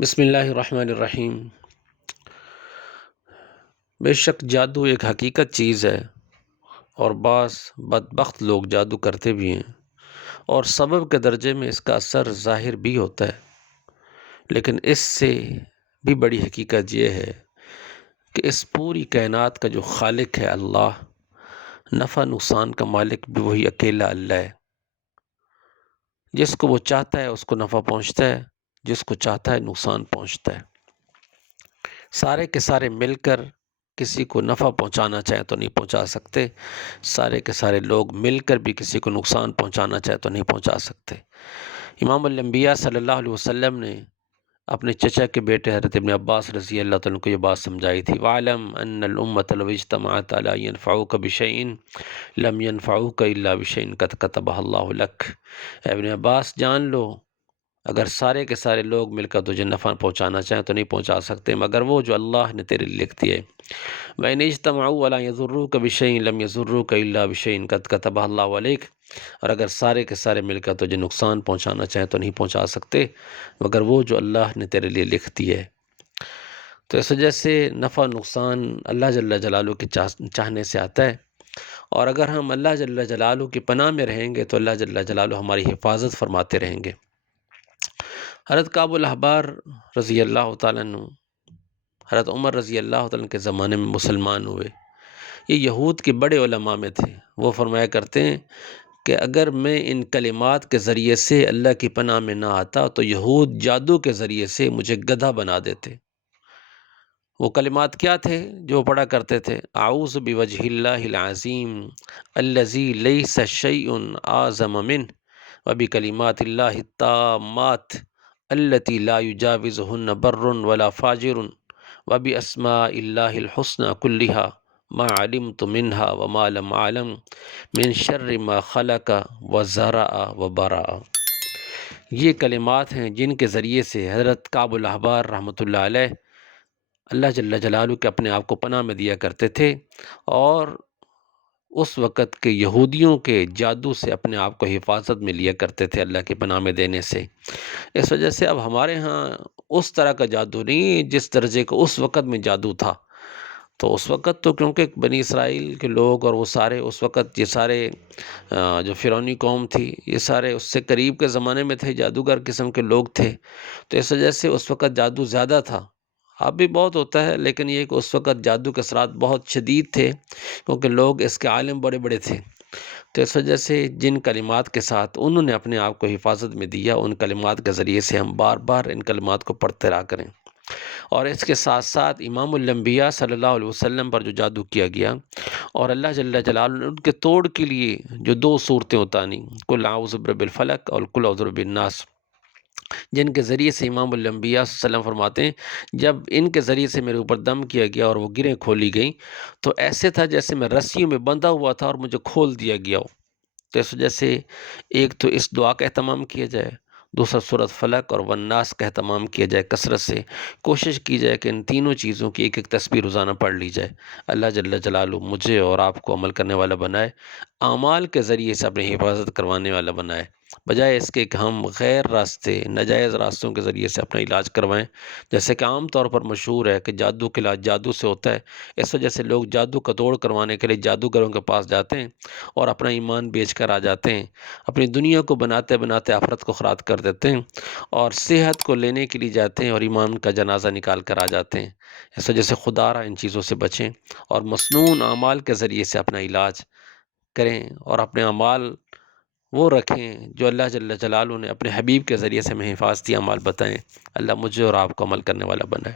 بسم اللہ الرحمن الرحیم۔ بے شک جادو ایک حقیقت چیز ہے، اور بعض بدبخت لوگ جادو کرتے بھی ہیں، اور سبب کے درجے میں اس کا اثر ظاہر بھی ہوتا ہے، لیکن اس سے بھی بڑی حقیقت یہ ہے کہ اس پوری کائنات کا جو خالق ہے اللہ، نفع نقصان کا مالک بھی وہی اکیلا اللہ ہے۔ جس کو وہ چاہتا ہے اس کو نفع پہنچتا ہے، جس کو چاہتا ہے نقصان پہنچتا ہے۔ سارے کے سارے مل کر کسی کو نفع پہنچانا چاہے تو نہیں پہنچا سکتے، سارے کے سارے لوگ مل کر بھی کسی کو نقصان پہنچانا چاہے تو نہیں پہنچا سکتے۔ امام الانبیاء صلی اللہ علیہ وسلم نے اپنے چچا کے بیٹے حضرت ابن عباس رضی اللہ تعالیٰ عنہ کو یہ بات سمجھائی تھی، وَعْلَمْ أَنَّ الْأُمَّةَ لَوْ اجْتَمَعَتْ عَلَىٰ أَن يَنفَعُوكَ بِشَيْءٍ لَمْ يَنفَعُوكَ إِلَّا بِشَيْءٍ قَدْ كَتَبَهُ اللَّهُ لَكَ۔ اے ابن عباس جان لو، اگر سارے کے سارے لوگ مل کر تجھے نفع پہنچانا چاہیں تو نہیں پہنچا سکتے مگر وہ جو اللہ نے تیرے لیے لکھ دیا ہے۔ وَإِنِ اجْتَمَعُوا عَلَىٰ أَن يَضُرُّوكَ بِشَيْءٍ لَمْ يَضُرُّوكَ إِلَّا بِشَيْءٍ قَدْ كَتَبَهُ اللَّهُ عَلَيْكَ، اور اگر سارے کے سارے مل کر تجھے نقصان پہنچانا چاہیں تو نہیں پہنچا سکتے مگر وہ جو اللہ نے تیرے لیے لکھ دیا ہے۔ تو اس وجہ سے نفع نقصان اللہ جل جلالہ کے چاہنے سے آتا ہے، اور اگر ہم اللہ جل جلالہ کی پناہ میں رہیں گے تو اللہ جل جلالہ ہماری حفاظت فرماتے رہیں گے۔ حضرت کعب الاحبار رضی اللہ تعالیٰ عنہ حضرت عمر رضی اللہ تعالیٰ عنہ کے زمانے میں مسلمان ہوئے۔ یہ یہود کے بڑے علماء میں تھے۔ وہ فرمایا کرتے ہیں کہ اگر میں ان کلمات کے ذریعے سے اللہ کی پناہ میں نہ آتا تو یہود جادو کے ذریعے سے مجھے گدھا بنا دیتے۔ وہ کلمات کیا تھے جو پڑھا کرتے تھے؟ اعوذ بوجہ اللہ العظیم الذی لیس شیء اعظم منہ وبکلمات اللہ التامات التی لا یجاوزہن بر ولا فاجر وباسماء اللہ الحسنى کلہا ما علمت منہا وما لم اعلم من شر ما خلق وزرع وبرع۔ یہ کلمات ہیں جن کے ذریعے سے حضرت کعب الاحبار رحمۃ اللہ علیہ اللہ جل جلالہ کے اپنے آپ کو پناہ میں دیا کرتے تھے، اور اس وقت کے یہودیوں کے جادو سے اپنے آپ کو حفاظت میں لیا کرتے تھے اللہ کی پناہ میں دینے سے۔ اس وجہ سے اب ہمارے ہاں اس طرح کا جادو نہیں جس درجے کا اس وقت میں جادو تھا۔ تو اس وقت تو کیونکہ بنی اسرائیل کے لوگ اور وہ سارے اس وقت یہ سارے جو فرعونی قوم تھی یہ سارے اس سے قریب کے زمانے میں تھے، جادوگر قسم کے لوگ تھے، تو اس وجہ سے اس وقت جادو زیادہ تھا۔ اب بھی بہت ہوتا ہے لیکن یہ کہ اس وقت جادو کے اثرات بہت شدید تھے کیونکہ لوگ اس کے عالم بڑے بڑے تھے۔ تو اس وجہ سے جن کلمات کے ساتھ انہوں نے اپنے آپ کو حفاظت میں دیا، ان کلمات کے ذریعے سے ہم بار بار ان کلمات کو پڑھتے رہا کریں۔ اور اس کے ساتھ ساتھ امام الانبیاء صلی اللہ علیہ وسلم پر جو جادو کیا گیا، اور اللہ جل جلالہ نے ان کے توڑ کے لیے جو دو صورتیں اتاری، قل اعوذ برب الفلق اور قل اعوذ برب الناس، جن کے ذریعے سے امام الانبیاء صلی اللہ علیہ وسلم فرماتے ہیں جب ان کے ذریعے سے میرے اوپر دم کیا گیا اور وہ گریں کھولی گئیں تو ایسے تھا جیسے میں رسیوں میں بندھا ہوا تھا اور مجھے کھول دیا گیا ہو۔ تو اس وجہ سے ایک تو اس دعا کا اہتمام کیا جائے، دوسرا سورۃ فلق اور والناس کا اہتمام کیا جائے، کثرت سے کوشش کی جائے کہ ان تینوں چیزوں کی ایک ایک تسبیح روزانہ پڑھ لی جائے۔ اللہ جل جلالہ مجھے اور آپ کو عمل کرنے والا بنائے، اعمال کے ذریعے سے اپنی حفاظت کروانے والا بنائے، بجائے اس کے کہ ہم غیر راستے ناجائز راستوں کے ذریعے سے اپنا علاج کروائیں، جیسے کہ عام طور پر مشہور ہے کہ جادو کا علاج جادو سے ہوتا ہے۔ اس وجہ سے لوگ جادو کا توڑ کروانے کے لیے جادوگروں کے پاس جاتے ہیں اور اپنا ایمان بیچ کر آ جاتے ہیں، اپنی دنیا کو بناتے بناتے آخرت کو خراب کر دیتے ہیں، اور صحت کو لینے کے لیے جاتے ہیں اور ایمان کا جنازہ نکال کر آ جاتے ہیں۔ اس وجہ سے خدا را ان چیزوں سے بچیں اور مسنون اعمال کے ذریعے سے اپنا علاج کریں، اور اپنے اعمال وہ رکھیں جو اللہ جل جلالہ نے اپنے حبیب کے ذریعے سے ہمیں حفاظتی اعمال بتائیں۔ اللہ مجھے اور آپ کو عمل کرنے والا بنائے۔